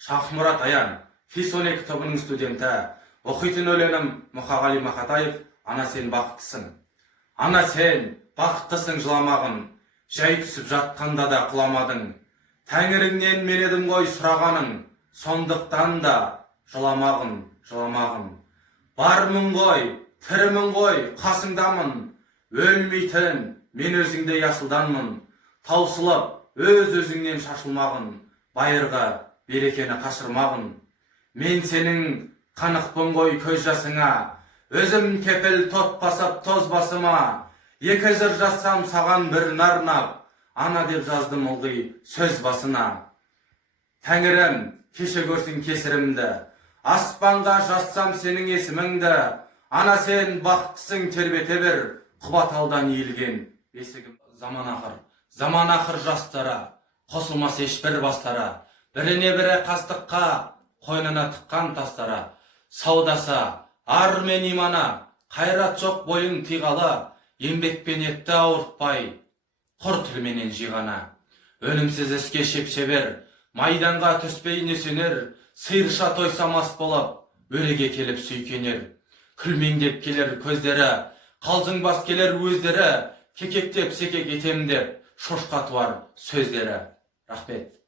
Шахмұрат Аян, Фисоне кітабының студенті. Оқитын өлеңім Мұқағали Мақатаев, ана сен бақыттысың. Ана сен бақыттысың жыламағын, жай түсіп жатқанда да құламадың. Тәңіріңнен мен едім ғой сұрағаның, сондықтан да жыламағын. Бармын ғой, тірімін ғой, қасыңдамын, өлмейтін мен өзіңдей асылданмын. Таусылып, өз-өзіңнен шашылмағын, байырғы берекені қашырмағын. Мен сенің қанықпын ғой көз жасыңа, өзім кепіл тот басып тоз басыма. Екі жыр жазсам саған бір арнап, ана деп жаздым ылғи сөз басына. Тәңірім, кеше көрсін кесірімді, аспанға жазсам сенің есіміңді. Ана сен бақыттысың тербете бір, құбаталдан иілген бесігім. Заман ақыр жастара, қосылмас ешбір бастара, біріне бірі қастыққа, қойнына тыққан тастара. Саудаса, ар мен имана, қайрат жоқ бойың тиғалы, еңбекпен етті ауыртпай, құр тілменен жиғана. Өнімсіз іске шеп-шебер, майданға түспей несенер, сиырша тойса мас болып, өреге келіп сүйкенер. Күлмеңдеп келер көздері, қалжыңбас келер өздері, кекектеп секек етем деп, шошқа туар сөздері. Рахмет.